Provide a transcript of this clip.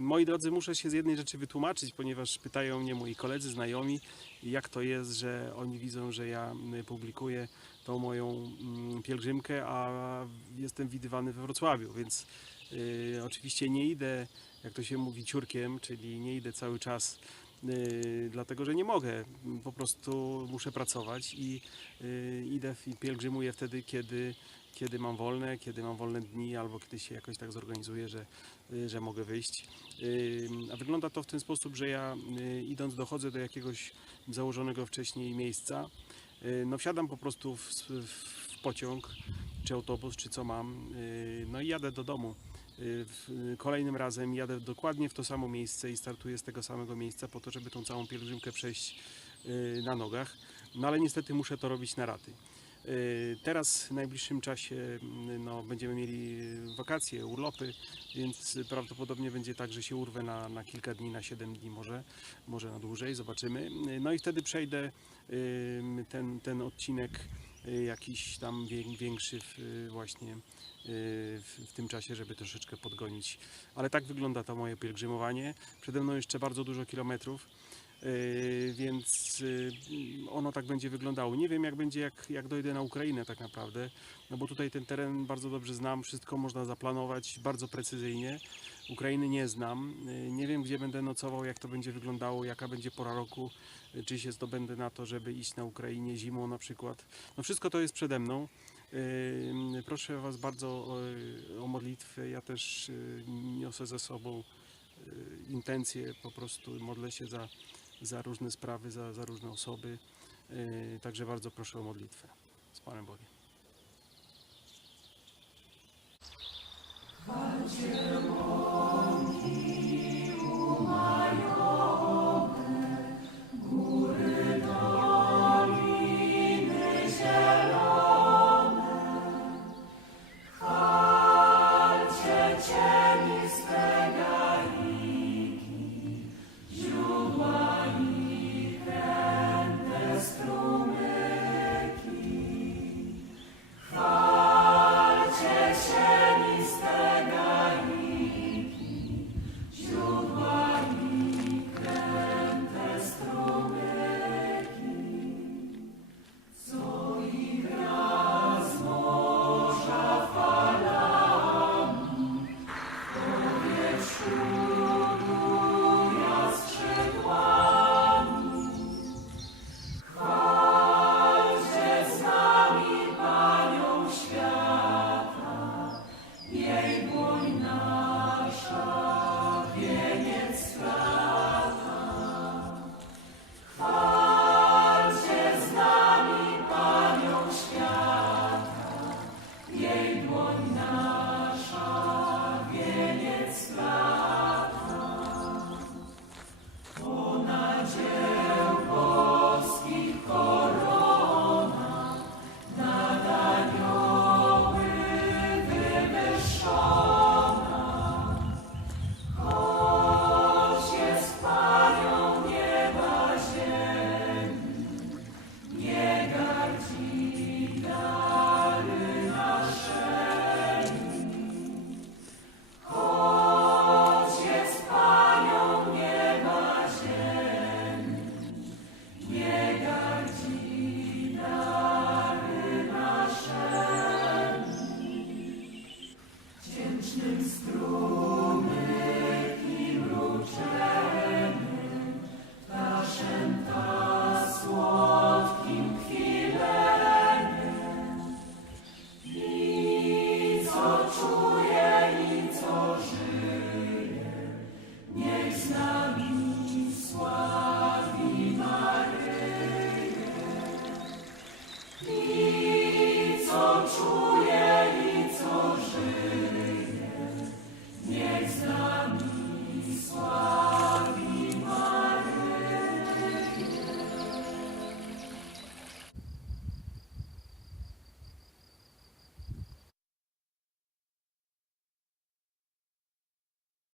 Moi drodzy, muszę się z jednej rzeczy wytłumaczyć, ponieważ pytają mnie moi koledzy, znajomi, jak to jest, że oni widzą, że ja mm, publikuję tą moją mm, pielgrzymkę, a jestem widywany we Wrocławiu, więc y, oczywiście nie idę, jak to się mówi, ciurkiem, czyli nie idę cały czas y, dlatego, że nie mogę. Po prostu muszę pracować i y, idę i pielgrzymuję wtedy, kiedy, kiedy mam wolne, kiedy mam wolne dni albo kiedy się jakoś tak zorganizuję, że, y, że mogę wyjść. A wygląda to w ten sposób, że ja y, idąc dochodzę do jakiegoś założonego wcześniej miejsca, y, no wsiadam po prostu w, w pociąg, czy autobus, czy co mam, no i jadę do domu. Kolejnym razem jadę dokładnie w to samo miejsce i startuję z tego samego miejsca po to, żeby tą całą pielgrzymkę przejść na nogach. No ale niestety muszę to robić na raty. Y, Teraz w najbliższym czasie mm, no, będziemy mieli wakacje, urlopy, więc prawdopodobnie będzie tak, że się urwę na, na kilka dni, na 7 dni może, może na dłużej, zobaczymy. No i wtedy przejdę ten, ten odcinek y, jakiś tam wię- większy y, właśnie w tym czasie, żeby troszeczkę podgonić. Ale tak wygląda to moje pielgrzymowanie. Przede mną jeszcze bardzo dużo kilometrów. Yy, więc yy, ono tak będzie wyglądało. Nie wiem jak będzie jak, jak dojdę na Ukrainę tak naprawdę, no bo tutaj ten teren bardzo dobrze znam, wszystko można zaplanować bardzo precyzyjnie. Ukrainy nie znam, yy, nie wiem gdzie będę nocował, jak to będzie wyglądało, jaka będzie pora roku, czy się zdobędę na to, żeby iść na Ukrainie zimą na przykład. No wszystko to jest przede mną. Proszę Was bardzo o, o modlitwę. Ja też niosę ze sobą intencje, po prostu modlę się za, za różne sprawy, za, za różne osoby. Yy, Także bardzo proszę o modlitwę. Z Panem Bogiem.